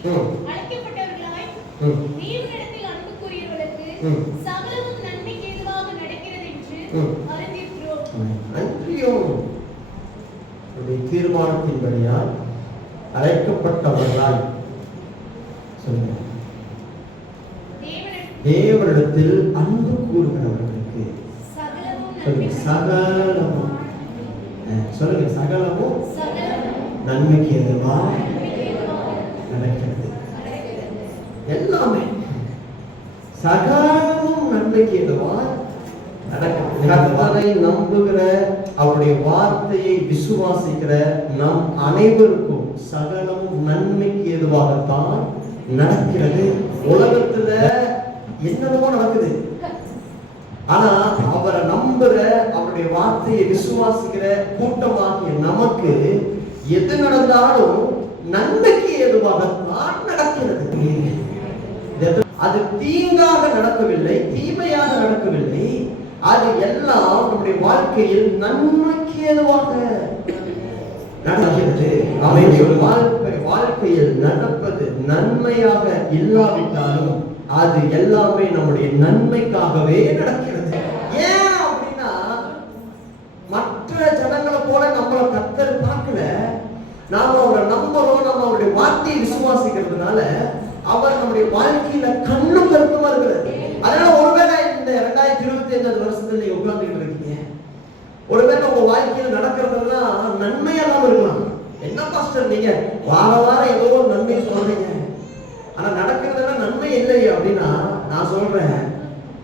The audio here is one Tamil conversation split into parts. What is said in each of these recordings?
அழைக்கப்பட்டவர்களாய் தேவனிடத்தில் அன்பு கூறியவர்களுக்கு சகலமும் நன்மைக்கு ஏதுவாக நடக்கிறது என்று அறிந்திருக்கிறோம். அன்றியும் தீர்மானத்தின்படியால் அழைக்கப்பட்டவர்களாய் சொல்லுங்க, தேவனிடத்தில் அன்பு கூறுகிறவர்களுக்கு சகலமும் சொல்லுங்க, சகலமும் நன்மைக்கு எதுவா நடக்கிறது. எல்லாமே சகலமும் நன்மைக்கு எதுவா நடக்கிறது. கர்த்தரை நம்புகிற, அவருடைய வார்த்தையை விசுவாசிக்கிற நம் அனைவருக்கும் சகலமும் நன்மைக்கு எதுவாகத்தான் நடக்கிறது. உலகத்துல என்னென்னமோ நடக்குது, ஆனா அவரை நம்புற, அவருடைய வார்த்தையை விசுவாசிக்கிற கூட்டமாகிய நமக்கு எது நடந்தாலும் நன்மைக்கு ஏதுவாகத்தான் நடக்கிறது. அது தீங்காக நடக்கவில்லை, தீமையாக நடக்கவில்லை, அது எல்லாம் நம்முடைய வாழ்க்கையில் நன்மைக்கு ஏதுவாக நடக்கிறது. வாழ்க்கையில் நடப்பது நன்மையாக இல்லாவிட்டாலும் அது எல்லாமே நம்முடைய நன்மைக்காகவே நடக்கிறது. ஏன் அப்படின்னா, மற்ற ஜனங்களை போல நம்மளை கர்த்தர் பார்க்கல, நாம அவரை நம்புறோம், நம்ம அவருடைய வார்த்தையை விசுவாசிக்கிறதுனால அவர் நம்முடைய வாழ்க்கையில கண்ணும் கருத்துமா இருக்கிறது. அதனால ஒருவேளை இந்த 2025 வருஷத்துல நீங்க உட்கார்ந்துட்டு இருக்கீங்க, ஒருவேளை உங்க வாழ்க்கையில நடக்கிறதெல்லாம் நன்மையெல்லாம் இருக்கலாம். என்ன பாஸ்டர் நீங்க வார வாரம் ஏதோ ஒரு நன்மையை சொல்றீங்க, ஆனா நடக்கிறதெல்லாம் நன்மை இல்லையே அப்படின்னா, நான் சொல்றேன்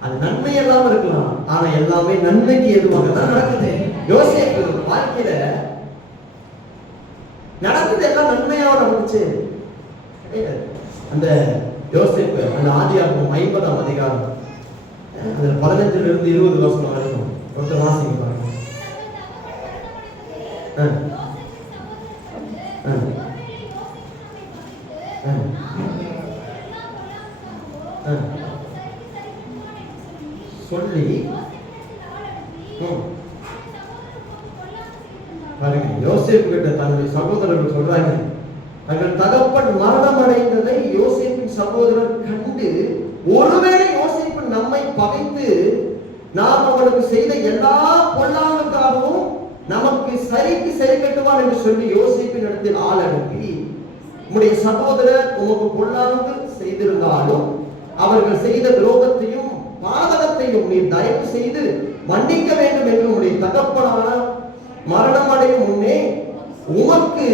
அது நன்மை எல்லாம் இருக்கலாம், ஆனா எல்லாமே நன்மைக்கு எதுவாக தான் நடக்குது. யோசேப்பு வாழ்க்கையில நடக்குது எல்லாம் நன்மையாக நடந்துச்சு. அந்த யோசேப்பு அந்த ஆதியாகமம் 50ஆம் அதிகாரம் அதுல 15 இருந்து 20 வசனம் வரைக்கும் ஒருத்தர் வாசிங்க பாருங்க. சொல்லி பாருங்க, யோசேப்பு கிட்ட தன்னுடைய சகோதரர்கள் சொல்றாங்க, தங்கள் தகப்பன் மரணம் அடைந்ததை யோசேப்பின் சகோதரர் கண்டு, ஒருவேளை யோசேப்பு நம்மை பகைத்து நாம் அவனுக்கு செய்த எல்லா பொல்லாங்குக்காகவும் நமக்கு சரிக்கு சரி கட்டுவான் என்று சொல்லி யோசேப்பின் இடத்தில் ஆள் அனுப்பி, உம்முடைய சகோதரர் உமக்கு பொல்லாங்கு செய்திருந்தாலும் அவர்கள் செய்த துரோகத்தையும் பாதகத்தையும் நீர் தயவு செய்து மன்னிக்க வேண்டும் என்று உம்முடைய தகப்பனான மரணம் அடையும் முன்னே உமக்கு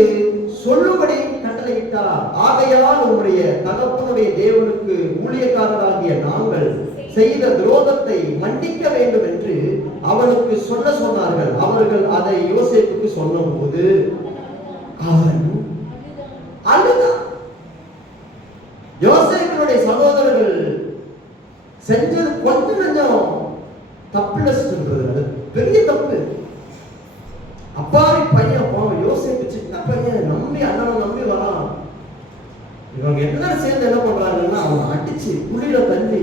சொல்லும்படி கட்டளையிட்டார். ஆகையால் உம்முடைய தகப்பனுடைய தேவனுக்கு ஊழியக்காரராகிய நாங்கள் செய்த துரோகத்தை மன்னிக்க வேண்டும் என்று அவனுக்கு சொல்ல சொன்னார்கள். அவர்கள் அதை யோசேப்புக்கு சொன்னபோது அவன் அழுதான். யோசேப்பினுடைய சகோதரர்கள் செஞ்சது கொஞ்சம் கொஞ்சம் தப்புல, பெரிய தப்பு. அப்பாவி பையன் யோசேப்பு சின்ன பையன் நம்பி அண்ணனை நம்பி வரான். இவங்க எல்லாரும் சேர்ந்து என்ன பண்றாங்கன்னா, அவன் அடிச்சு குளிர தள்ளி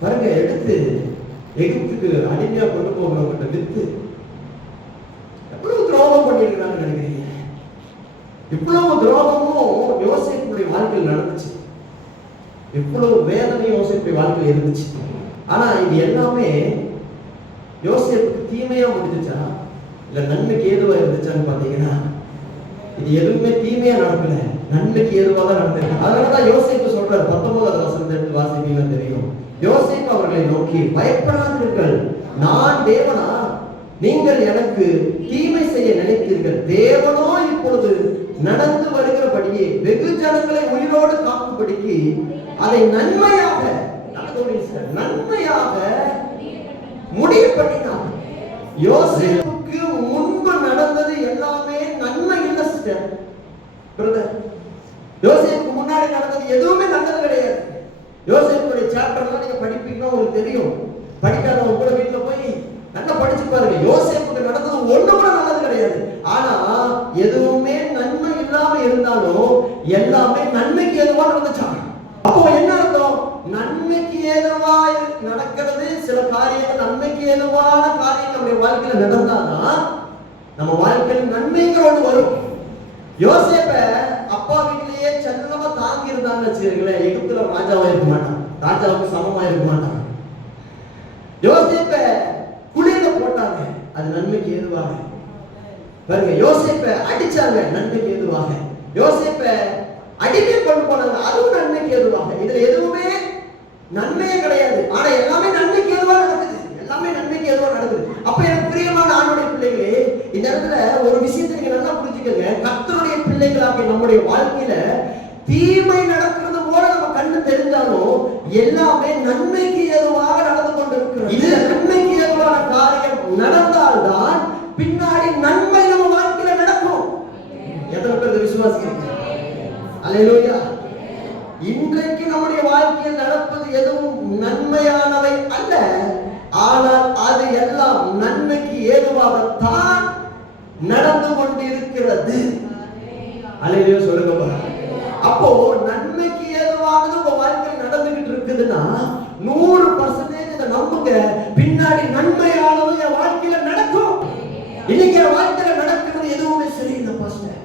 பாருங்க எடுத்து எகிப்துக்கு அடிமையா கொண்டு போகிறவங்கிட்ட வித்து எவ்வளவு துரோகம் பண்ணிருக்கிறான்னு நினைக்கிறீங்க? இவ்வளவு துரோகமும் யோசேப்புடைய வாழ்க்கையில் நடந்துச்சு, இவ்வளவு வேதனையும் யோசேப்புடைய வாழ்க்கையில் இருந்துச்சு. ஆனா இது எல்லாமே யோசேப்புக்கு தீமையா முடிஞ்சுச்சா இல்ல நன்மைக்கு ஏதுவா இருந்துச்சான்னு பாத்தீங்கன்னா, இது எதுவுமே தீமையா நடக்கல, நன்மைக்கு ஏதுவா தான் நடந்திருக்கு. அதனாலதான் யோசேப்பு சொல்றாரு, 19வது வசனத்தை எடுத்து வாசிப்பீங்கன்னு தெரியும். யோசேப்பு அவர்களை நோக்கி, பயப்படாதீர்கள், நான் தேவனா? நீங்கள் எனக்கு தீமை செய்ய நினைத்தீர்கள், தேவனோ இப்பொழுது நடந்து வருகிறபடியே வெகு ஜனங்களை உயிரோடு காக்கும்படிக்கு அதை நன்மையாக முடிய பண்ணினார். யோசேப்புக்கு முன்பு நடந்தது எல்லாமே நன்மை இல்ல சிஸ்டர், பிரதர். யோசேப்புக்கு முன்னாடி நடந்தது எதுவுமே நல்லது கிடையாது. யோசேப்புடைய சாப்டர்லாம் நீங்க படிப்பீங்கன்னா உங்களுக்கு தெரியும். படிக்காதவங்க கூட வீட்டுல போய் நல்லா படிச்சு பாருங்க. யோசேப்புக்கு நடந்தது ஒண்ணு கூட நல்லது கிடையாது. ஆனா எதுவுமே நன்மை இல்லாம இருந்தாலும் எல்லாமே நன்மைக்கு ஏதுவா நடந்துச்சாங்க. அப்போ என்ன அர்த்தம்? நன்மைக்கு ஏதுவா நடக்கிறது சில காரியங்கள், நன்மைக்கு ஏதுவான காரியங்கள் நம்முடைய வாழ்க்கையில நடந்தாதான் நம்ம வாழ்க்கையில் நன்மைகளோடு வரும். யோசேப்ப அப்பா வீட்டிலேயே செல்லமா தாங்கி இருந்தான்னு வச்சுக்கீங்களேன், எகிப்துல ராஜாவா இருக்க மாட்டான், ராஜாவுக்கு சமமா இருக்க மாட்டான். யோசேப்பை குழியில போட்டாங்க, அது நன்மைக்கு ஏதுவாக. பாருங்க, யோசேப்பை அடிச்சாங்க, நன்மைக்கு ஏதுவாக. யோசேப்பை அடிமை கொண்டு போனாங்க, அதுவும் நன்மைக்கு ஏதுவாக. இதுல எதுவுமே நன்மையே கிடையாது, ஆனா எல்லாமே நன்மைக்கு ஏதுவாக நடக்குது. எல்லாமே நன்மைக்கு ஏதுவாக நடக்குது. அப்ப எனக்கு பிரியமான ஆண்டவருடைய பிள்ளைகளே, இந்த இடத்துல ஒரு விஷயத்தை நீங்க நல்லா புரிஞ்சுக்கங்க. கர்த்தருடைய பிள்ளைகளாக நம்முடைய வாழ்க்கையில தீமை நடக்கிறது போல நம்ம கண்ணு தெரிஞ்சாலும் எல்லாமே நன்மைக்கு ஏதுவாக நடந்து கொண்டிருக்கிறது. இது நன்மைக்கு ஏதுவான காரியம் நடந்தால்தான் பின்னாடி நன்மை நம்ம வாழ்க்கையில நடக்கும். எத்தனை பேர் விசுவாசிக்கிறீங்க? அல்லேலூயா. இன்றைக்கு நம்முடைய வாழ்க்கையில் நடப்பது எதுவும் நன்மையானவை அல்ல, ஆனால் அது எல்லாம் நன்மைக்கு ஏதுவாகத்தான் நடந்து கொண்டிருக்கிறது. அல்லேலூயா சொல்லுங்க. அப்போ நன்மைக்கு ஏதுவானது உங்க வாழ்க்கையில் நடந்துகிட்டு இருக்குதுன்னா 100% இதை நம்புங்க, பின்னாடி நன்மையானது என் வாழ்க்கையில நடக்கும். இன்னைக்கு என் வாழ்க்கையில நடக்கிறது எதுவுமே சரியில்லை பாஸ்டர்,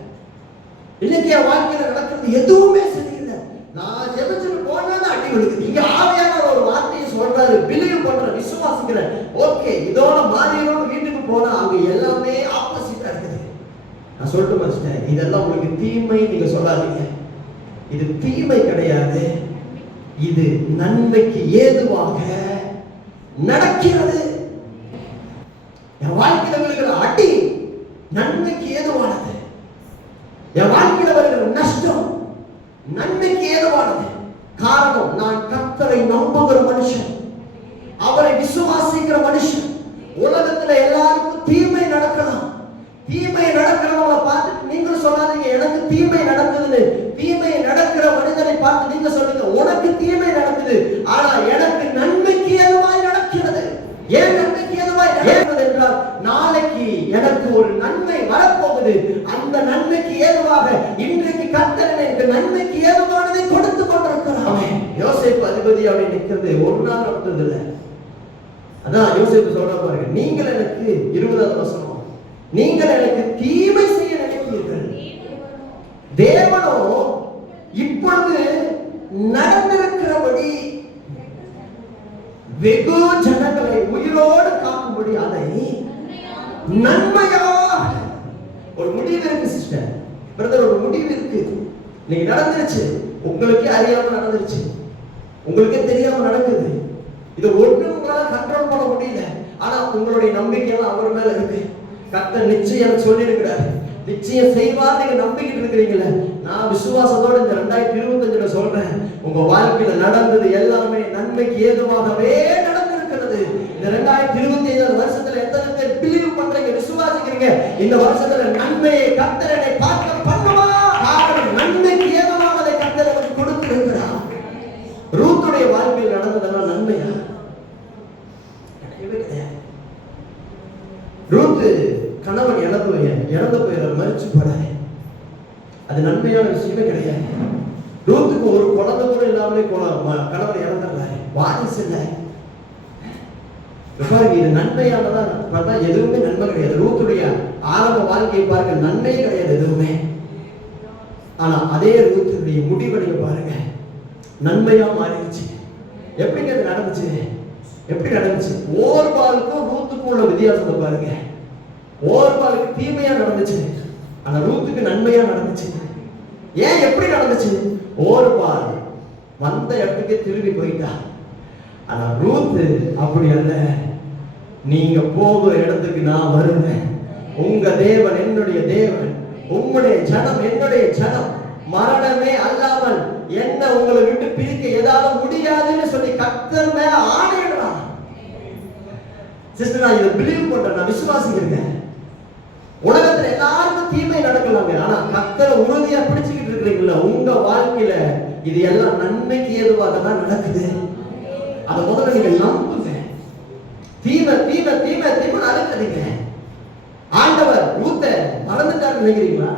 இன்னைக்கு என் வாழ்க்கையில நடக்கிறது எதுவுமே சரியில்லை, நான் ஜெபிச்சுட்டு போனது அடி விழுகுது. இங்க ஆவியானவர் ஒரு வார்த்தையை சொல்றாரு, பிலீவ் பண்ற, விசுவாசிக்கிறேன், ஓகே இதோட மாறியோட வீட்டுக்கு போனா அங்க எல்லாமே ஆப்போசிட்டா இருக்குது. நான் சொல்லிட்டு வச்சிட்டேன், இதெல்லாம் உங்களுக்கு தீமை நீங்க சொல்லாதீங்க. இது தீமை கிடையாது, இது நன்மைக்கு ஏதுவாக நடக்கிறது. என் வாழ்க்கையில் வருகிற அடி நன்மைக்கு ஏதுவானது, என் வாழ்க்கையில் வருகிற நஷ்டம் நன்மைக்கு ஏதுவானது. காரணம், நான் கர்த்தரை நம்புகிற மனுஷன், அவரை விசுவாசிக்கிற மனுஷன். உலகத்துல எல்லாருக்கும் தீமை நடக்கலாம், தீமை நடக்கிறவங்களை பார்த்து நீங்க சொல்லாதீங்க எனக்கு தீமை நடக்குதுன்னு. தீமை நடக்கிற மனிதனை பார்த்து நீங்க சொல்லுங்க உனக்கு தீமை நடக்குது, ஆனா எனக்கு நன்மைக்கு ஏதுவாய் நடக்கிறது. ஏன் நன்மைக்கு ஏதுவாய் நடக்கிறது என்றால், நாளைக்கு எனக்கு ஒரு நன்மை வரப்போகுது. அந்த நன்மைக்கு ஏதுவாக இன்றைக்கு கர்த்தர் எனக்கு நன்மைக்கு ஏதுவானதை கொடுத்து கொண்டிருக்கிறார். யோசேப்பு அதிபதி அப்படி நிற்கிறது ஒரு நாள் நடந்தது இல்லை. அதான் யோசேப்பு சொல்ற பாருங்க, நீங்கள் எனக்கு 20வது வசனம், நீங்கள் எனக்கு தீமை செய்ய நினைக்கிறீர்கள், தேவனோ இப்பொழுது நடந்திருக்கிறபடி வெகு ஜனங்களை உயிரோடு காக்கும்படி அதை நன்மையாக. ஒரு முடிவு இருக்கு சிஸ்டர், பிரதர், ஒரு முடிவு இருக்கு. நீங்க நடந்துருச்சு, உங்களுக்கே அறியாம நடந்துருச்சு, உங்களுக்கே தெரியாம நடக்குது. இது ஒண்ணு உங்களால கண்ட்ரோல் பண்ண முடியல, ஆனா உங்களுடைய நம்பிக்கை எல்லாம் அவர் மேல இருக்கு. கர்த்தர் நிச்சயம் சொல்லி இருக்கிறார், நிச்சயம் செய்வார். நீங்க நம்பிக்கிட்டு இருக்கிறீங்களா? நான் விசுவாசத்தோட இந்த 2025 சொல்றேன், உங்க வாழ்க்கையில நடந்தது எல்லாமே நன்மைக்கு ஏதுவாகவே நடந்திருக்கிறது. இந்த 2025 வருஷத்துல எத்தனை பேர் பிலீவ் பண்றீங்க, விசுவாசிக்கிறீங்க? இந்த வருஷத்துல நன்மையை கர்த்தர் என்னை பார்க்க பண்ணுவா. காரணம், நன்மைக்கு ஏதுவானதை கர்த்தர் எனக்கு கொடுத்திருக்கிறார். ரூத்துடைய வாழ்க்கையில் நடந்ததெல்லாம் நன்மையா? ரூத்து கணவன் இறந்து போயிட மறிச்சு போறாரு, அது நன்மையான விஷயமே கிடையாது. ரூத்துக்கு ஒரு குழந்தை கூட இல்லாமலே கணவன் இறந்துடுறாரு, வாரிசு இல்லை. பாருங்க, இது நன்மையானதா பார்த்தா எதுவுமே நன்மை கிடையாது. ரூத்துடைய ஆரம்ப வாழ்க்கையை பாருங்க, நன்மையே கிடையாது எதுவுமே. ஆனா அதே ரூத்துடைய முடிவடைய பாருங்க, நன்மையா மாறிடுச்சு. எப்படிங்க அது நடந்துச்சு? எப்படி நடந்துச்சு? ஓர்பாலுக்கும் ரூத்துக்கும் உள்ள வித்தியாசத்தை பாருங்க. ஓர்பாலுக்கு தீமையா நடந்துச்சு, ஆனா ரூத்துக்கு நன்மையா நடந்துச்சு. ஏன், எப்படி நடந்துச்சு? ஓர்பால் வந்த இடத்துக்கு திரும்பி போயிட்டா, ஆனா ரூத்து அப்படி அல்ல. நீங்க போகிற இடத்துக்கு நான் வருவேன், உங்க தேவன் என்னுடைய தேவன், உங்களுடைய ஜனம் என்னுடைய ஜனம், மரணமே அல்லாமல் என்ன உங்களை விட்டு பிரிக்க ஏதாவது முடியாதுன்னு சொல்லி கர்த்தர் மேல ஆணையிடுறான். சிஸ்டர், நான் இதை பிலீவ் பண்றேன், நான் விசுவாசிக்கிறேன். உலகத்துல எல்லாருக்கும் தீமை நடக்கலாங்க, ஆனா கர்த்தரை உறுதியா பிடிச்சுக்கிட்டு இருக்கிறீங்களா, உங்க வாழ்க்கையில இது எல்லாம் நன்மைக்கு ஏதுவாக தான் நடக்குது. அதை முதல்ல நீங்க நம்புங்க. தீமை தீமை தீமை தீமை அழுக்காதீங்க. ஆண்டவர் ரூத்தை மறந்துட்டாரு நினைக்கிறீங்களா?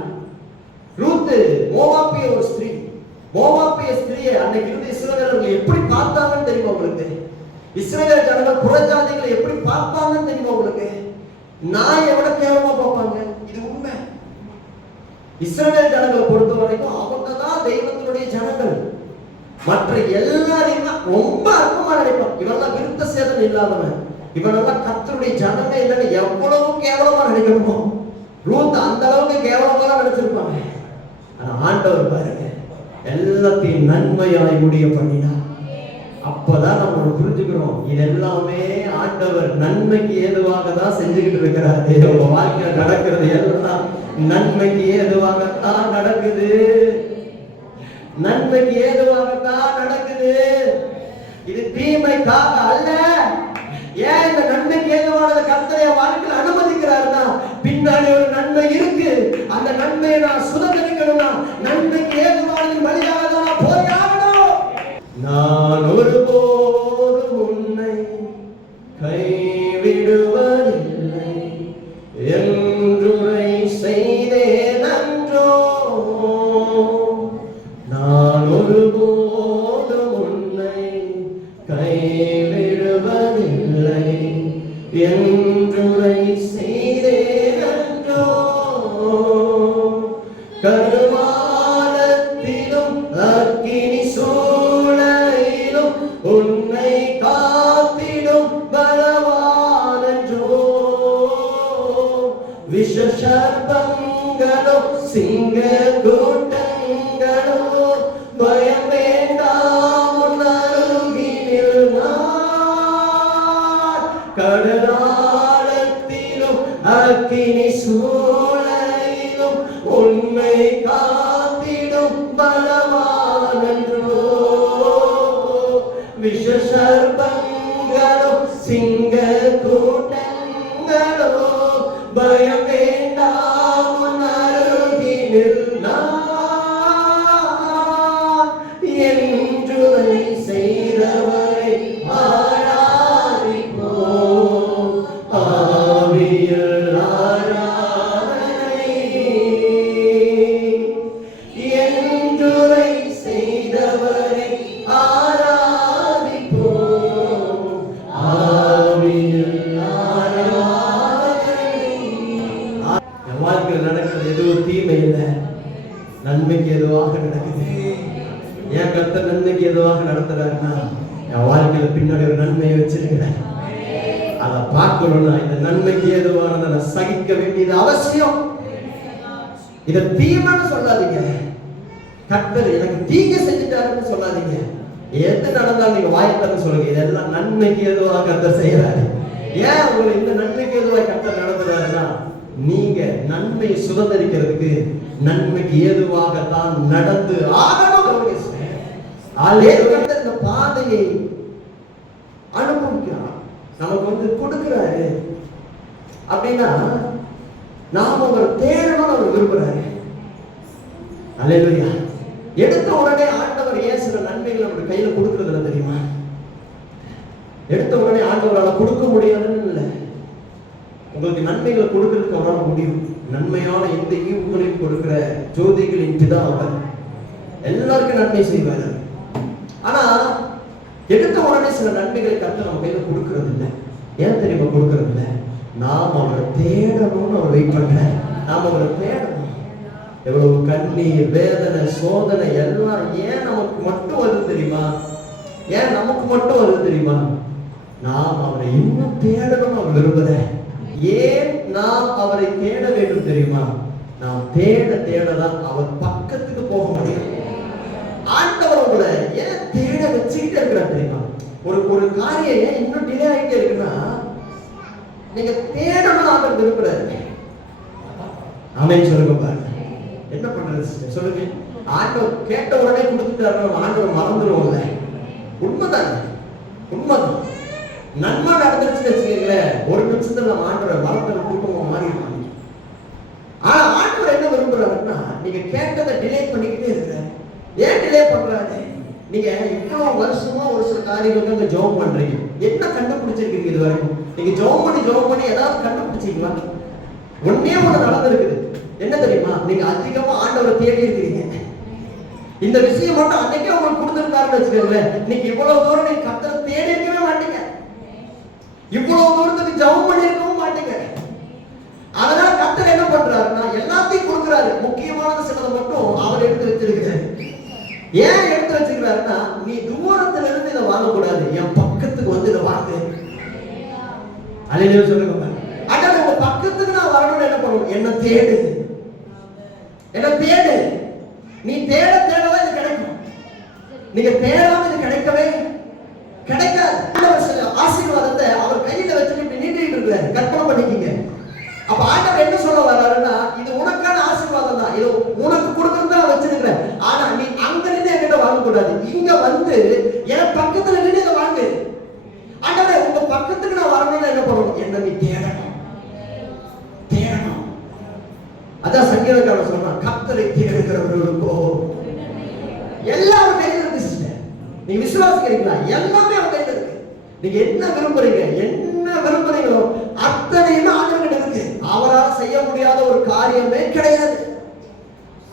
ரூத்து மோவாபிய ஒரு ஸ்திரீ, மோவாபிய ஸ்திரீயை அன்னைக்கு இருந்த இஸ்ரவேலர்கள் எப்படி பார்த்தாங்கன்னு தெரியுமா உங்களுக்கு? இஸ்ரவேல் ஜனங்கள் புறஜாதிகளை எப்படி பார்ப்பாங்கன்னு தெரியுமா உங்களுக்கு? நான் எவ்வளவு கேவலமா பார்ப்பாங்க, இது உண்மை. இஸ்ரவேல் ஜனங்களை பொறுத்த வரைக்கும் அவங்க தான் தெய்வத்தை இல்லாதவன், இவனெல்லாம் கர்த்தருடைய ஜனமே இல்லைன்னு எவ்வளவு கேவலமா நினைக்கணுமோ. ரூத் அந்த அளவுக்கு கேவலமா நினைச்சிருப்பாங்க. ஆனா ஆண்டவர் பாருங்க எல்லாத்தையும் நன்மையாய் முடிய பண்ணினார். அப்பதான் நம்ம புரிஞ்சுக்கிறோம், இது எல்லாமே ஆண்டவர் நன்மைக்கு ஏதுவாக தான் செஞ்சுக்கிட்டு இருக்கிறாரு. உங்க வாழ்க்கையில் நடக்கிறது எல்லாம் நன்மைக்கு ஏதுவாகத்தான் நடக்குது. நன்மைக்கு ஏதுவாகத்தான் நடக்குது. இது தீமைக்காக அல்ல. ஏன் இந்த நன்மைக்கு ஏதுவானது கர்த்தரை வாழ்க்கையில் அனுமதிக்கிறாருன்னா, பின்னாடி ஒரு நன்மை இருக்கு. அந்த நன்மையை நான் சுதந்திரிக்கணும்னா நன்மைக்கு ஏதுவானது வழியாக தான் போய் ஆகணும். நான் ஒருபோதும் உன்னை கைவிடுவதில்லை என்றுரை செய்தேன் அன்றோ. நான் ஒருபோதும் உன்னை கைவிடுவதில்லை என்றுரை செய்தேன் அன்றோ. கருவாலத்திலும் அக்கினி சூளையிலும் உன்னை காத்திடும் பலவானன்றோ. விஷ சர்ப்பங்களோ சிங்க கூட்டங்களோ பயம் வேண்டாம் உன் அருகினில் நான். கடலாழத்திலும் அக்கினி சூளையிலும் உன்னை காத்திடும் பலவானன்றோ. விஷ சர்ப்பங்களோ சிங்க கூட்டங்களோ பயம் வேண்டாம் உன் அருகினில் நான். என்றுரை செய்தவரை ஆராதிப்போம். ஆவியில் ஆராதனை. என்றுரை செய்தவரை ஆராதிப்போம். ஆவியில் ஆராதனை. என் வாழ்க்கையில் நடக்கிறது எதுவும் தீமை இல்லை, நன்மைக்கு எதுவாக நடக்குது. ஏன் கர்த்தர் நன்மைக்கு எதுவாக நடத்துறாருன்னா, என் வாழ்க்கையில பின்னாடி ஒரு நன்மையை வச்சிருக்கிறேன். அதை பார்க்கணும்னா இந்த நன்மைக்கு ஏதுவானதை நான் சகிக்க வேண்டியது அவசியம். இதை தீமைன்னு சொல்லாதீங்க. கர்த்தர் எனக்கு தீங்கு செஞ்சுட்டாருன்னு சொல்லாதீங்க. எது நடந்தாலும் நீங்க வாய்த்தன்னு சொல்லுங்க, இதெல்லாம் நன்மைக்கு ஏதுவாக கர்த்தர் செய்யறாரு. ஏன் உங்களை இந்த நன்மைக்கு ஏதுவாக கர்த்தர் நடத்துறாருன்னா, நீங்க நன்மையை சுதந்திரிக்கிறதுக்கு நன்மைக்கு ஏதுவாகத்தான் நடந்து ஆகணும். இந்த பாதையை அனுபவிக்கிறார், நமக்கு கொடுக்கிறாரு அப்படின்னா நாம அவர் தேடணும் அவர் விரும்புறாரு. அல்லேலூயா. எடுத்த உடனே ஆண்டவர் ஏன் சில நன்மைகள் நம்முடைய கையில கொடுக்கறதுல தெரியுமா? எடுத்த உடனே ஆண்டவரால் கொடுக்க முடியாதுன்னு இல்லை, உங்களுக்கு நன்மைகளை கொடுக்கறதுக்கு அவரால் முடியும். நன்மையான எந்த ஈவுகளையும் கொடுக்கிற ஜோதிகளின் பிதா அவர். எல்லாருக்கும் நன்மை செய்வார். ஆனா எடுத்த உடனே சில நன்மைகளை கர்த்தர் நம்ம கையில கொடுக்கறது இல்லை. ஏன் தெரியுமா கொடுக்கறது இல்லை? நாம் அவரை தேடணும்னு அவர் வெயிட் பண்றார். நாம் அவரை தேடணும். எவ்வளவு கண்ணீர், வேதனை, சோதனை எல்லாம் ஏன் நமக்கு மட்டும் வருது தெரியுமா? ஏன் நமக்கு மட்டும் வருது தெரியுமா? நாம் அவரை இன்னும் தேடணும்னு அவர் விரும்புகிறேன். ஏன் நாம் அவரை தேட வேண்டும் தெரியுமா? நாம் தேட தேடதான் அவர் பக்கத்துக்கு போக முடியும். ஆண்டவர் உங்களை ஏன் தேட வச்சுக்கிட்டே இருக்கிறார் தெரியுமா? ஒரு காரியம் ஏன் இன்னும் டிலே ஆகிட்டே இருக்குன்னா, நீங்க தேடணும் ஆண்டவர் விரும்புறாரு. ஆமென் சொல்லுங்க பாருங்க. என்ன பண்றது சிஸ்டர் சொல்லுங்க? ஆண்டவர் கேட்ட உடனே கொடுத்துட்டாரு, ஆண்டவர் மறந்துடுவோம்ல. உண்மைதான், உண்மைதான். நன்மை நடந்துருச்சுன்னு வச்சுக்கீங்களேன், ஒரு நிமிஷத்துல நம்ம ஆண்டவரை மறந்துற கூட்டமா மாறி இருப்பாங்க. ஆனா ஆண்டவர் என்ன விரும்புறாருன்னா, நீங்க கேட்டதை டிலே பண்ணிக்கிட்டே இருக்கிற. ஏன் டிலே பண்றாரு? நீங்க இவ்வளவு வருஷமா ஒரு சில காரியங்களுக்கு ஜெபம் பண்றீங்க, என்ன கண்டுபிடிச்சிருக்கீங்க இது வரைக்கும்? நீங்க ஜெபம் பண்ணி ஏதாவது கண்டுபிடிச்சீங்களா? ஒன்னே ஒண்ணு நடந்திருக்குது. என்ன தெரியுமா? நீங்க அதிகமா ஆண்டவரை தேடி இருக்கிறீங்க. இந்த விஷயம் மட்டும் அன்னைக்கே உங்களுக்கு கொடுத்திருக்காருன்னு வச்சுக்கோங்களேன், இன்னைக்கு இவ்வளவு தூரம் நீங்க கர்த்தரை தேடி இருக்கவே மாட்டீங்க, இவ்வளவு தூரத்துக்கு ஜெபம் பண்ணி இருக்கவும் மாட்டீங்க. அதனால கர்த்தர் என்ன பண்றாருன்னா, எல்லாத்தையும் கொடுக்குறாரு, முக்கியமான சிலதை மட்டும் அவர் எடுத்து வச்சிருக்கிறாரு. ஏன் எடுத்து வச்சிருக்கிறாருன்னா, நீ தூரத்துல இருந்து இதை வாங்கக்கூடாது, என் பக்கத்துக்கு வந்து இதை வாங்க. அல்லேலூயா சொல்லுங்க. ஆண்டவரே உங்க பக்கத்துக்கு நான் வரணும்னு என்ன பண்ணணும்? என்ன தேடு, என்ன தேடு. நீ தேட தேடவே இது கிடைக்கும். நீங்க தேடாம இது கிடைக்கவே கிடைக்காது. ஆசீர்வாதத்தை அவர் கையில வச்சுட்டு இப்படி நீட்டிட்டு இருக்காரு. கற்பனை பண்ணிக்கீங்க. அப்ப ஆண்டவர் என்ன சொல்ல வர்றாருன்னா, இது உனக்கான ஆசீர்வாதம் தான், இது உனக்கு கொடுக்கறது நான் வச்சிருக்கிறேன். ஆனா நீ அங்க நின்று என்கிட்ட வாங்க கூடாது, இங்க வந்து என் பக்கத்துல நின்று இதை வாங்கு. ஆண்டவரே உங்க பக்கத்துக்கு நான் வரணும்னு என்ன பண்ணணும்? என்ன நீ தேடணும், தேடணும். அதான் சங்கீதக்காரன் சொல்றான், கர்த்தரை தேடுகிறவர்களுக்கோ எல்லாரும் கையில இருக்கு. சிஸ்டர், நீங்க விசுவாசிக்கிறீங்களா? எல்லாமே அவர் கையில இருக்கு. நீங்க என்ன விரும்புறீங்க, என்ன விரும்புறீங்களோ அத்தனையுமே ஆண்டவர்கிட்ட இருக்கு. அவரால் செய்ய முடியாத ஒரு காரியமே கிடையாது.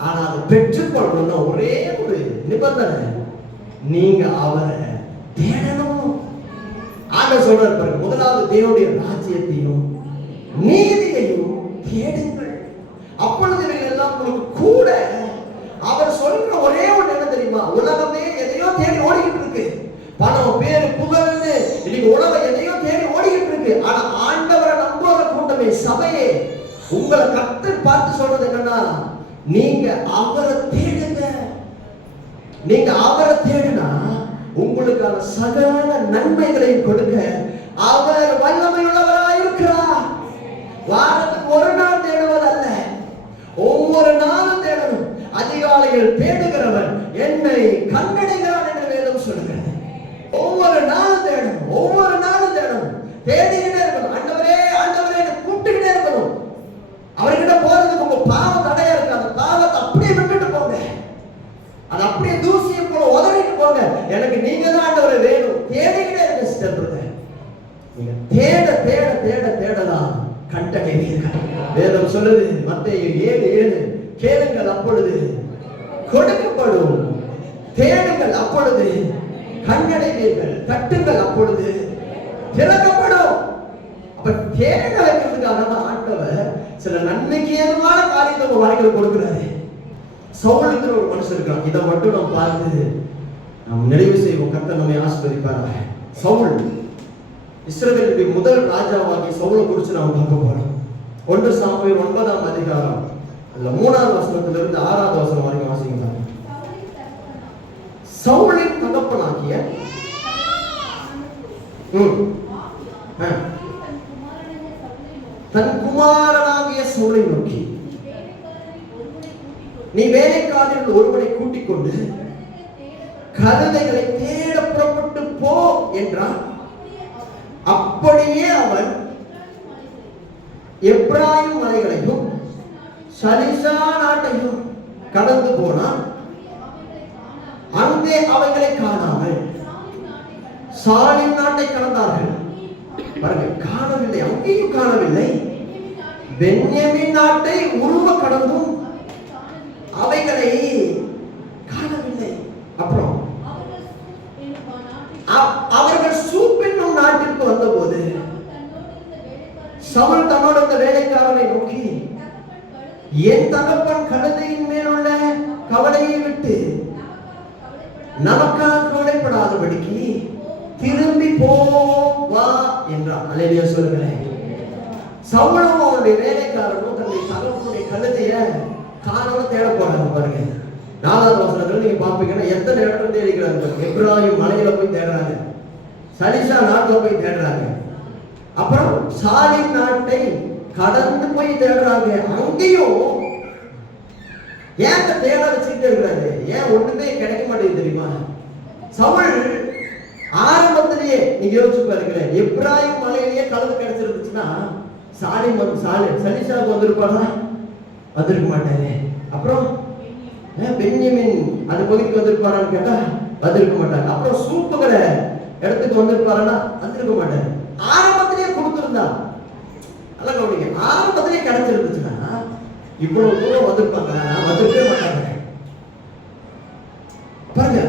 ஆனா அதை பெற்றுக்கொள்ளணும்னா ஒரே ஒரு நிபந்தனை, நீங்க அவரை தேடணும். ஆண்டவர் சொல்றாரு பாருங்க, முதலாவது தேவனுடைய ராஜ்யத்தையும் நீதியையும் தேடுங்கள், அப்பொழுது இவைகள் எல்லாம் உங்களுக்கு கூட. அவர் சொல்ற ஒரே ஒன்று என்ன தெரியுமா? உலகமே எதையோ தேடி ஓடிக்கிட்டு இருக்கு. பணம், பேரு, புகழ்னு இன்னைக்கு உலகம் எதையோ தேடி ஓடிக்கிட்டு இருக்கு. ஆனா ஆண்டவரை நம்புற கூட்டமே, சபையே, உங்களை கர்த்தர் பார்த்து சொல்றது என்னன்னா, நீங்க அவரை தேடுங்க. நீங்க அவரை தேடினா உங்களுக்கான சகல நன்மைகளையும் கொடுக்க அவர் வல்லமையுள்ளவராய் இருக்கிறார். வாரத்துக்கு ஒரு நாள் தேடுவதல்ல, ஒவ்வொரு நாளும் தேடணும். அதிகாலையில் தேடுகிறவன் என்னை கண்டடைகிறான் என்று வேதம் சொல்லுகிறது. ஒவ்வொரு நாளும் தேடணும், ஒவ்வொரு நாளும் தேடணும், தேடிக்கிட்டே இருக்கணும். ஆண்டவரே ஆண்டவரே கூப்பிட்டுக்கிட்டே இருக்கணும். அவர்கிட்ட போறதுக்கு உங்க பாவம் தடையா இருக்கு, அந்த பாவத்தை அப்படியே விட்டுட்டு போங்க. அது அப்படியே தூசியை போல உதறிட்டு போங்க. எனக்கு நீங்க தான் ஆண்டவரே வேணும். தேடிக்கிட்டே இருக்க சிஸ்டர். நீங்க தேட தேட தேட தேடலாம், கண்டடைவீர்கள். வேதம் சொல்லுது மத்தேயு 7:7, கேளுங்கள் அப்பொழுது கொடுக்கப்படும், தேடுங்கள் அப்பொழுது கண்டடைவீர்கள், தட்டுங்கள் அப்பொழுது திறக்கப்படும். அப்ப தேட வைக்கிறதுக்காக தான் ஆண்டவர் சில நன்மைக்கு ஏதுவான காரியத்தை உங்க வாழ்க்கையில் கொடுக்கிறாரு. சவுலுங்கிற ஒரு மனுஷன் இருக்கான். இதை மட்டும் நாம் பார்த்து நாம் நிறைவு செய்வோம். கர்த்தர் நம்மை ஆசீர்வதிப்பாராக. சவுல் இஸ்ரவேலுடைய முதல் ராஜாவாகி சவுலை குறித்து நாம் பார்க்க போறோம். 1 சாமுவேல் 9ஆம் அதிகாரம் அதுல 3ஆவது வசனத்திலிருந்து 6ஆவது வசனம் வரைக்கும் வாசிங்க. சவுலின் தகப்பனாகிய தன் குமாரனாகிய சவுலை நோக்கி, நீ வேலைக்காரர்கள் ஒருவனை கூட்டிக் கொண்டு கழுதைகளை தேட புறப்பட்டு போ என்றான். அப்படியே அவன் எப்ராயிம் மலைகளையும் சலிசா நாட்டையும் கடந்து போனான். அங்கே அவைகளை காணாமல் சாலிம் நாட்டை கடந்தார்கள். பாருங்க, காணவில்லை, அங்கேயும் காணவில்லை. பென்யமீன் நாட்டை உருவ கடந்தும் அவைகளை காணவில்லை. அப்புறம் அவர்கள் சூப் என்னும் நாட்டிற்கு வந்தபோது சவுல் தன்னோடு அந்த வேலைக்காரனை நோக்கி, என் தகப்பன் கழுதையின் மேலுள்ள கவலையை விட்டு நமக்காக கவலைப்படாதபடிக்கு திரும்பி போ வா என்றான். அல்லேலூயா சொல்லுங்களேன். சவுலும் அவனுடைய வேலைக்காரனும் தன்னுடைய தகப்பனுடைய கழுதைய காரணம் தேட போறாங்க. பாருங்க, 4ஆவது வசனத்துல நீங்க பாப்பீங்கன்னா எத்தனை இடத்துல தேடிக்கிறாங்க. எப்ராயிம் மலையில போய் தேடுறாங்க, சலிசா நாட்டுல போய் தேடுறாங்க, அப்புறம் சாலிம் நாட்டை கடந்து போய் தேடுறாங்க. அங்கேயும் ஏன் தேட வச்சுக்கிட்டே இருக்கிறாரு? ஏன் ஒண்ணுமே கிடைக்க மாட்டேங்குது தெரியுமா? சவுல் ஆரம்பத்திலேயே நீங்க யோசிச்சு பாருங்களேன், எப்ராயிம் மலையிலேயே கலந்து கிடைச்சிருந்துச்சுன்னா சலிசாவுக்கு வந்திருப்பாரா? வந்திருக்க மாட்டாரு. அப்புறம் பென்யமீன் அந்த பகுதிக்கு வந்திருப்பாரான்னு கேட்டா வந்திருக்க மாட்டாங்க. அப்புறம் சூப்புகிற இடத்துக்கு வந்திருப்பாருன்னா வந்திருக்க மாட்டாரு. ஆரம்பத்திலேயே கொடுத்திருந்தா, நல்லா கவனிங்க, ஆரம்பத்திலேயே கிடைச்சிருந்துச்சுன்னா இவ்வளவு தூரம் வந்திருப்பாங்க, வந்திருக்கவே மாட்டாங்க. பாருங்க,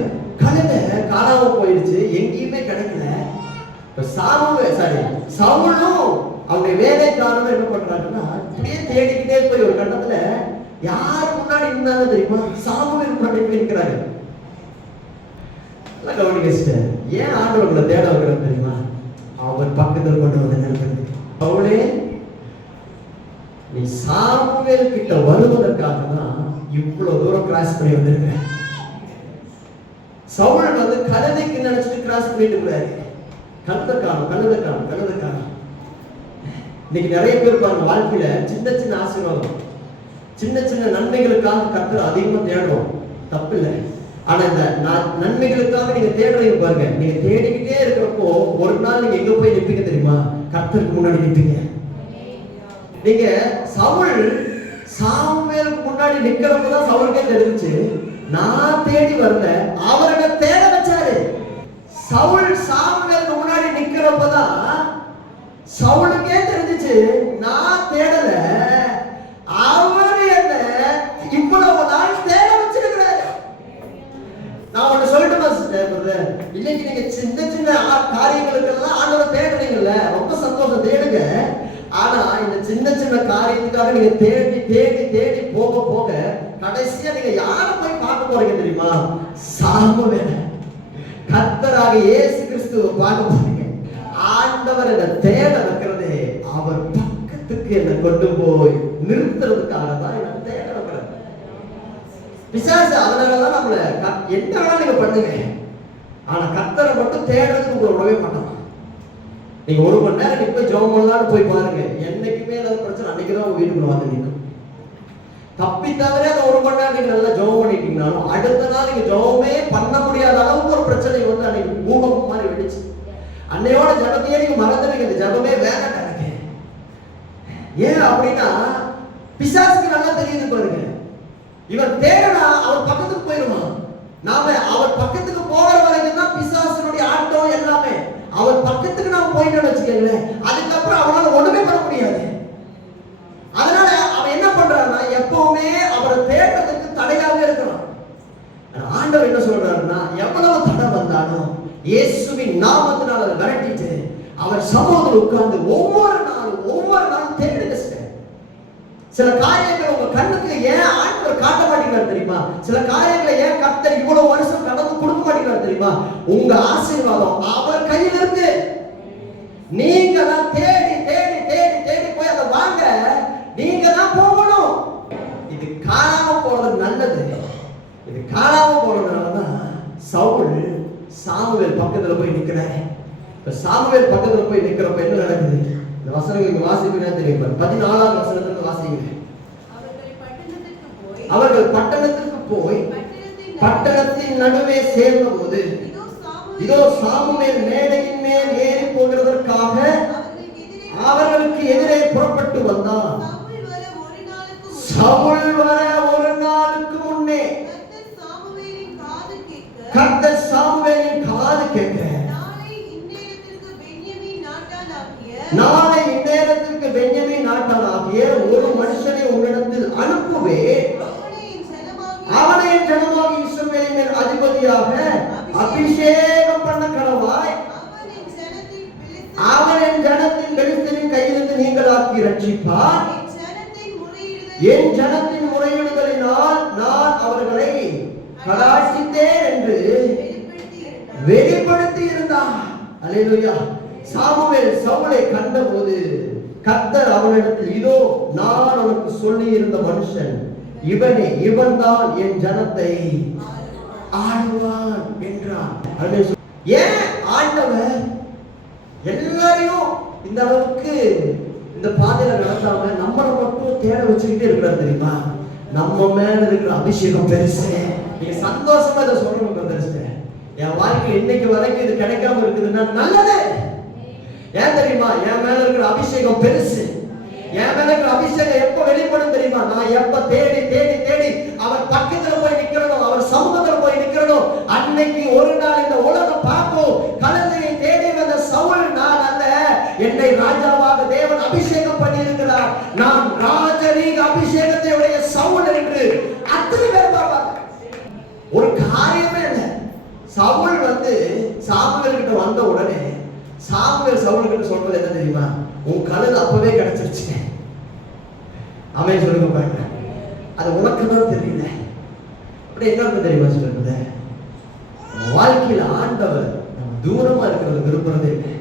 கழுதை காணாம போயிடுச்சு, எங்கேயுமே கிடைக்கல. சவுலும் அவருடைய வேலைக்காரனும் என்ன பண்றாங்கன்னா, இப்படியே தேடிக்கிட்டே போய் ஒரு கட்டத்துல யாரு முன்னாடி இருந்தாங்க தெரியுமா? சாமுவேல் முன்னாடி போய் இருக்கிறாங்க. கவனிக்க, ஏன் ஆண்டவர் உங்களை தேட வைக்கிறார் தெரியுமா? அவர் பக்கத்தில் கொண்டு வந்து நிறுத்துறதுக்கு. சவுலே, நீ சாமுவேல் கிட்ட வருவதற்காக தான் இவ்வளவு தூரம் கிராஸ் பண்ணி வந்திருக்க. சவுல் வந்து கழுதைக்கு நினைச்சிட்டு கிராஸ் பண்ணிட்டு இருக்காரு. கழுதை. இன்னைக்கு நிறைய பேர் பாருங்க, வாழ்க்கையில சின்ன சின்ன ஆசீர்வாதம், சின்ன சின்ன நன்மைகளுக்காக கர்த்தர் அதிகமா தேடுறோம், தப்பு இல்லை. ஆனா இந்த நன்மைகளுக்காக நீங்க தேடுறீங்க பாருங்க, நீங்க தேடிக்கிட்டே இருக்கிறப்போ ஒரு நாள் நீங்க எங்க போய் நிப்பீங்க தெரியுமா? கர்த்தருக்கு முன்னாடி நிப்பீங்க. நீங்க சவுல் சாமுவேலுக்கு முன்னாடி நிக்கிறப்பதான் சவுலுக்கே தெரிஞ்சுச்சு, நான் தேடி வரல, அவர் என்ன தேட வச்சாரு. சவுல் சாமுவேலுக்கு முன்னாடி நிக்கிறப்பதான் சவுலுக்கே தெரிஞ்சுச்சு, நான் தேடல, அவர் என்ன இவ்வளவு நாள் தேட வச்சிருக்கிறாரு. நான் ஒண்ணு சொல்லட்டுமா பிரதர்? இன்னைக்கு நீங்க சின்ன சின்ன காரியங்களுக்கெல்லாம் ஆண்டவர் தேடுறீங்கல்ல, ரொம்ப சந்தோஷம், தேடுங்க. ஆனா இந்த சின்ன சின்ன காரியத்துக்காக நீங்க தேடி தேடி தேடி போக போக கடைசியா நீங்க யாரை போய் பார்க்க போறீங்க தெரியுமா? சாமுவேல், கர்த்தராக இயேசு கிறிஸ்துவை பார்க்க போறீங்க. ஆண்டவர் என்ன தேட வைக்கிறதே அவர் பக்கத்துக்கு என்ன கொண்டு போய் நிறுத்துறதுக்காக தான் என்ன தேட வைக்கிறார் பிசாசு. அதனாலதான் நம்மள என்ன வேணாலும் நீங்க பண்ணுங்க, ஆனா கர்த்தரை மட்டும் தேடுறதுக்கு உங்களை விடவே மாட்டோம். நீங்க ஒரு மணி நேரம் நீங்க போய் ஜெபம் பண்ணலாம்னு போய் பாருங்க, என்னைக்குமே ஏதாவது பிரச்சனை அன்னைக்குதான் உங்க வீட்டுக்குள்ள வந்து நிற்கும். தப்பி தவிர அந்த ஒரு மணி நேரம் நீங்க நல்லா ஜெபம் பண்ணிட்டீங்கனாலும் அடுத்த நாள் நீங்க ஜெபமே பண்ண முடியாத அளவுக்கு ஒரு பிரச்சனை வந்து அன்னைக்கு பூகம்பம் மாதிரி வெடிச்சு, அன்னையோட ஜபத்தையே நீங்க மறந்துடுங்க, இந்த ஜபமே வேண்டாம் எனக்கு. ஏன் அப்படின்னா பிசாசுக்கு நல்லா தெரியுது பாருங்க, இவன் தேடனா அவர் பக்கத்துக்கு போயிருவான். நாம அவர் பக்கத்துக்கு போற வரைக்கும் தான் பிசாசுடைய ஆட்டம் எல்லாமே. அவர் பக்கத்துக்கு நாம போயிட்டோம்னு வச்சுக்கோங்களேன், அதுக்கப்புறம் அவனால ஒண்ணுமே பண்ண முடியாது. அதனால அவன் என்ன பண்றான்னா எப்பவுமே அவரை தேடுறதுக்கு தடையாக இருக்கிறான். ஆண்டவர் என்ன சொல்றாருன்னா, எவ்வளவு தடை வந்தாலும் இயேசுவின் நாமத்தினால் அதை விரட்டிட்டு அவர் சமூகத்தில் உட்கார்ந்து ஒவ்வொரு நாளும் தேடுங்க. சில காரியங்கள் உங்க கண்ணுக்கு ஏன் ஆண்டவர் காட்ட மாட்டேங்கிறார் தெரியுமா? சில காரியங்களை ஏன் கர்த்தர் இவ்வளவு வருஷம் கடந்து கொடுக்க மாட்டேங்கிறார் தெரியுமா? உங்க ஆசீர்வாதம் அவர் கையில் இருக்கு. நீங்க தான் தேடி தேடி தேடி தேடி போய் அதை வாங்க, நீங்க தான் போகணும். இது காணாம போறது நல்லது. இது காணாம போறதுனாலதான் சவுல் சாமுவேல் பக்கத்துல போய் நிக்கிறாரு. இப்ப சாமுவேல் பக்கத்துல போய் நிக்கிறப்ப என்ன நடக்குது? இந்த வசனங்கள் இங்க வாசிப்பீங்கன்னா தெரியும். 14ஆம் வசனத்துல வாசிங்க. அவர்கள் பட்டணத்துக்கு போய் பட்டணத்தின் நடுவே சேர்ந்தபோது இதோ சாமுவேல் மேடையின் மேல் ஏறி போகிறதற்காக அவர்களுக்கு எதிரே புறப்பட்டு வந்தான். சவுல் வர ஒரு நாளுக்கு முன்னே கர்த்தர் சாமுவேலின் காது கேட்க, நாளை இந்நேரத்திற்கு பென்யமீன் நாட்டானாகிய ஒரு மனுஷனை உன்னிடத்தில் அனுப்புவே, அவனை என் ஜனமாகி இஸ்ரவேலின் மேல் அதிபதியாக அபிஷேகம் பண்ண கடவாய். அவன் என் ஜனத்தின் பெலிஸ்தரின் கையிலிருந்து நீங்களாக்கி ரட்சிப்பார். என் ஜனத்தின் முறையிடுதலினால் நான் அவர்களை கடாட்சித்தேன் என்று வெளிப்படுத்தி இருந்தான். அல்லேலூயா. சாமுவேல் சவுலை கண்டபோது கர்த்தர் அவனிடத்தில், இதோ நான் உனக்கு சொல்லி இருந்த மனுஷன் இவனே, இவன்தான் என் ஜனத்தை ஆளுவான் என்றார். ஏன் ஆண்டவர் எல்லாரையும் இந்த அளவுக்கு இந்த பாதையில நடத்தாம நம்மளை மட்டும் தேட வச்சுக்கிட்டே இருக்கிறார் தெரியுமா? நம்ம மேல இருக்கிற அபிஷேகம் பெருசு. நீங்க சந்தோஷமா இதை சொல்றவங்க பெருசு. என் வாழ்க்கை இன்னைக்கு வரைக்கும் இது கிடைக்காம இருக்குதுன்னா நல்லது. ஏன் தெரியுமா? என் மேல இருக்கிற அபிஷேகம் பெருசு. என் மேல இருக்கிற அபிஷேகம் எப்ப வெளிப்படும் தெரியுமா? நான் எப்ப தேடி தேடி தேடி அவர் பக்கத்துல போய் நிக்கிறோம், அவர் சமூகத்துல போய் நிக்கிறோம், அன்னைக்கு ஒரு நாள் இந்த உலகம் பார்க்கும். கழுதையை தேடி வந்த சவுல் நான் அல்ல, என்னை ராஜாவாக தேவன் அபிஷேகம் பண்ணி இருக்கிறார், நான் ராஜரீக அபிஷேகத்தை உடைய சவுல் என்று அத்தனை பேர் பார்ப்பாங்க. ஒரு காரியமே இல்லை. சவுல் வந்து சாமுவேல் கிட்ட வந்த உடனே சாமுவேல் சவுல் கிட்ட சொல்றது என்ன தெரியுமா? உன் கழுது அப்பவே கிடைச்சிருச்சு. அவன் சொல்லுங்க பாருங்க, அது உனக்கு தான் தெரியல. அப்படி என்ன தெரியுமா சொல்றது? வாழ்க்கையில ஆண்டவர் நம்ம தூரமா இருக்கிறது விரும்புறதே இல்லை.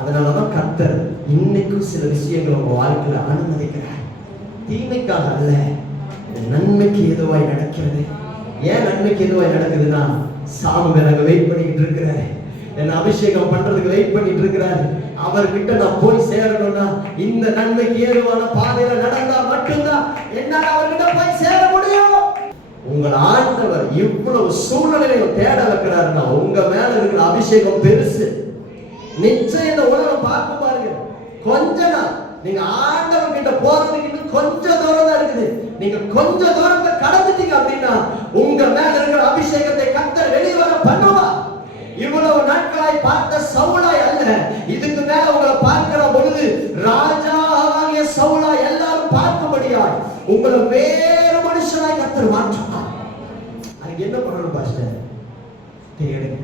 அதனாலதான் கர்த்தர் இன்னைக்கும் சில விஷயங்கள் உங்க வாழ்க்கையில அனுமதிக்கிறார். தீமைக்காக அல்ல, நன்மைக்கு ஏதுவாய் நடக்கிறது. ஏன் நன்மைக்கு ஏதுவாய் நடக்குதுன்னா, சாமுவேல் அங்க வெயிட் பண்ணிட்டு இருக்கிறாரு, என்ன அபிஷேகம் பண்றதுக்கு வெயிட் பண்ணிட்டு இருக்கிறாரு. அவர்கிட்ட நான் போய் சேரணும்னா இந்த நன்மைக்கு ஏதுவான பாதையில நடந்தா மட்டும்தான் என்னால அவர்கிட்ட போய் சேர முடியும். உங்கள் ஆண்டவர் இவ்வளவு சூழ்நிலையில தேட வைக்கிறாருன்னா உங்க மேல இருக்கிற அபிஷேகம் பெருசு. நிச்சயம் இந்த உலகம் பார்க்க பாருங்க, கொஞ்ச நாள் நீங்க ஆண்டவர் கிட்ட போறதுக்கு இன்னும் கொஞ்சம் தூரம் தான் இருக்குது. நீங்க கொஞ்சம் தூரத்தை கடந்துட்டீங்க அப்படின்னா உங்க மேல இருக்கிற அபிஷேகத்தை கர்த்தர் வெளிவர பண்ணுவா. இவ்வளவு நாட்களாய் பார்த்த சவுலாய் அல்ல, இதுக்கு மேல உங்களை பார்க்கிற பொழுது ராஜாவாகிய சவுலாய் எல்லாரும் பார்க்கும்படியாய் உங்களை வேறு மனுஷனாய் கர்த்தர் மாற்றுவார். அதுக்கு என்ன பண்ணணும் பாஸ்டர்? தேடுங்க,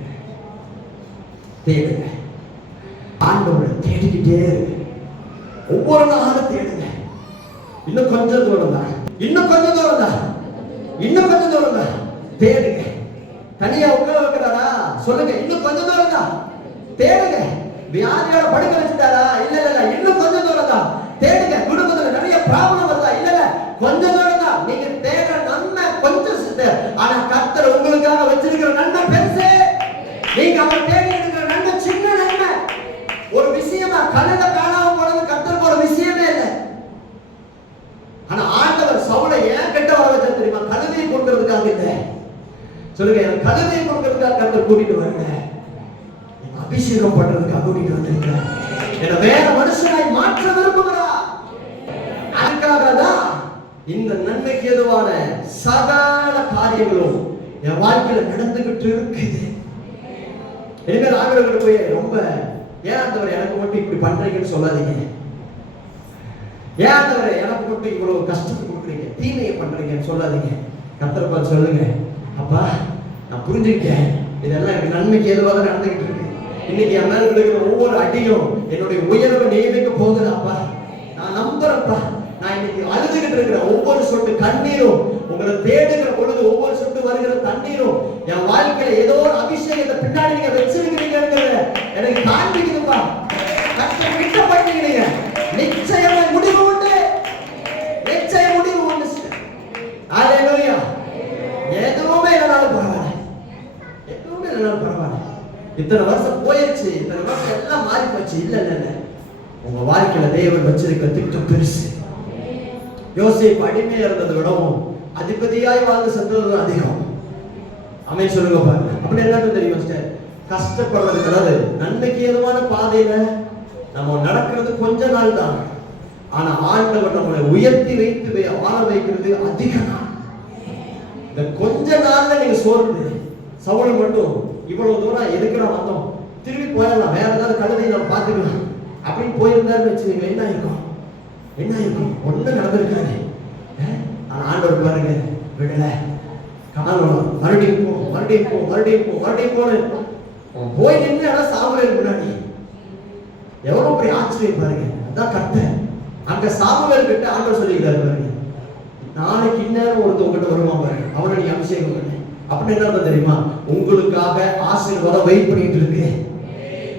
தேடுங்க, ஆண்டவரை தேடிக்கிட்டே இருங்க. ஒவ்வொரு நாளும் தேடுங்க. இன்னும் கொஞ்சம் தூரம் தான், இன்னும் கொஞ்சம் தூரம் தான், இன்னும் கொஞ்சம் தூரம் தான். தேடுங்க. தனியா உட்கார வைக்கிறாரா? சொல்லுங்க, இன்னும் கொஞ்சம் தூரம் தான். தேடுங்க. வியாதியோட படுக்க வச்சுட்டாரா? இல்ல இல்ல, இன்னும் கொஞ்சம் தூரம் தான். தேடுங்க. குடும்பத்துல நிறைய ப்ராப்ளம் வருதா? இல்ல இல்ல, கொஞ்சம் தூரம் தான். நீங்க தேடுற நன்மை கொஞ்சம் சிஸ்டர், ஆனா கர்த்தர் உங்களுக்காக வச்சிருக்கிற நன்மை பெருசு. நீங்க அவர் தேடி இருக்கிற நன்மை சின்ன நன்மை. ஒரு விஷயமா கழுத காணாம போனது கர்த்தருக்கு ஒரு விஷயமே இல்லை. ஆனா ஆண்டவர் சவுலை ஏன் கெட்ட வர வச்சா தெரியுமா? கழுதையை கொடுக்கறதுக்காக இல்லை. சொல்லுங்க, எனக்கு கழுதையை கொடுக்கறதுக்காக கர்த்தர் கூட்டிட்டு வரல, அபிஷேகம் பண்றதுக்காக கூட்டிட்டு வந்திருக்கிறார். என்ன வேற மனுஷனாய் மாற்ற விரும்புகிறார். அதுக்காக தான் இந்த நன்மைக்கு ஏதுவான சகல காரியங்களும் என் வாழ்க்கையில நடந்துகிட்டு இருக்குது. எங்க ஆண்டவர்கிட்ட போய் ரொம்ப ஏன் ஆண்டவரே எனக்கு மட்டும் இப்படி பண்றீங்கன்னு சொல்லாதீங்க. ஏன் ஆண்டவரே எனக்கு மட்டும் இவ்வளவு கஷ்டத்தை கொடுக்குறீங்க, தீமையை பண்றீங்கன்னு சொல்லாதீங்க. கர்த்தரை பார்த்து சொல்லுங்க, அப்பா நான் புரிஞ்சுக்கிட்டேன், இதெல்லாம் எனக்கு நன்மைக்கு ஏதுவாக நடந்துகிட்டு இருக்கு. இன்னைக்கு என் மேல இருக்கிற ஒவ்வொரு அடியும் என்னுடைய உயர்வை நியமிக்க போகுது. அப்பா நான் நம்புறேன்ப்பா. நான் இன்னைக்கு அழுதுகிட்டு இருக்கிற ஒவ்வொரு சொட்டு கண்ணீரும், உங்களை தேடுகிற பொழுது ஒவ்வொரு சொட்டு வருகிற தண்ணீரும் என் வாழ்க்கையில ஏதோ ஒரு அபிஷேகத்தை பின்னாடி நீங்க வச்சிருக்கிறீங்கிறத எனக்கு காண்பிக்குதுப்பா. கஷ்டம் விட்ட பண்ணிக்கிறீங்க, நிச்சயமா முடிவு உண்டு, நிச்சயம் முடிவு உண்டு. ஹalleluya. எதுவுமே இல்லைனாலும் பரவாயில்ல, எதுவுமே இல்லைனாலும் பரவாயில்ல. இத்தனை வருஷம் போயிடுச்சு, இத்தனை வருஷம் எல்லாம் மாறி போச்சு. இல்ல இல்ல இல்ல, உங்க வாழ்க்கையில தேவன் வச்சிருக்கிற திட்டம் பெருசு. யோசேப்பு அடிமையா இருந்ததை விடவும் அதிபதியாய் வாழ்ந்து சென்றது அதிகம். அமேன் சொல்லுங்க பாருங்க. அப்படி எல்லாரும் தெரியும் சார், கஷ்டப்படுறது கிடையாது. நன்மைக்கு ஏதுவான பாதையில நம்ம நடக்கிறது கொஞ்ச நாள் தான். ஆனா ஆண்டவர் நம்மளை உயர்த்தி வைத்து வாழ வைக்கிறது அதிக நாள். இந்த கொஞ்ச நாள்ல நீங்க சோர்ந்து, சவுல் மட்டும் இவ்வளவு தூரம் எதுக்குடா வந்தோம், திரும்பி போயிடலாம், வேற ஏதாவது கழுதை நம்ம பார்த்துக்கலாம் அப்படின்னு போயிருந்தாருன்னு வச்சுக்கோங்க, என்ன இருக்கும்? என்ன இருக்கும்? ஒண்ணு நடந்திருக்காரு. ஆனா ஆண்டவர் பாருங்க, விடல, காரணம் மறுபடியும் போ, மறுபடியும் போ, மறுபடியும் போ, மறுபடியும் போன போய் நின்று சாமுவேல் முன்னாடி எவ்வளவு பெரிய ஆச்சரியம் பாருங்க. அதான் கர்த்தர் அங்க சாமுவேல் கிட்ட ஆண்டவர் சொல்லிக்கிறாரு பாருங்க, நாளைக்கு இந்நேரம் ஒருத்தவங்கிட்ட வருமா பாருங்க, அவனை நீ அபிஷேகம் பண்ணு. அப்படி என்ன தெரியுமா? உங்களுக்காக ஆசீர்வாதம் வெயிட் பண்ணிட்டு இருக்கு.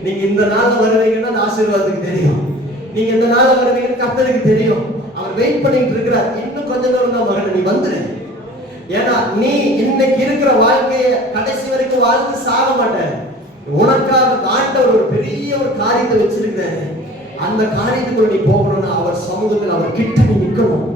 நீங்க இந்த நாள்ல வருவீங்கன்னா அந்த ஆசீர்வாதத்துக்கு தெரியும், நீங்க இந்த நாள்ல வருவீங்கன்னு கர்த்தருக்கு தெரியும். அவர் வெயிட் பண்ணிட்டு இருக்கிறார். இன்னும் கொஞ்ச நேரம் தான் மகன், நீ வந்துரு. ஏன்னா நீ இன்னைக்கு இருக்கிற வாழ்க்கைய கடைசி வரைக்கும் வாழ்ந்து சாக மாட்டேன். உனக்காக ஆண்டவர் ஒரு பெரிய ஒரு காரியத்தை வச்சிருக்கிறாரு. அந்த காரியத்துக்குள்ள நீ போகணும்னா அவர் சமூகத்தில் அவர் கிட்ட நீ நிற்கணும்.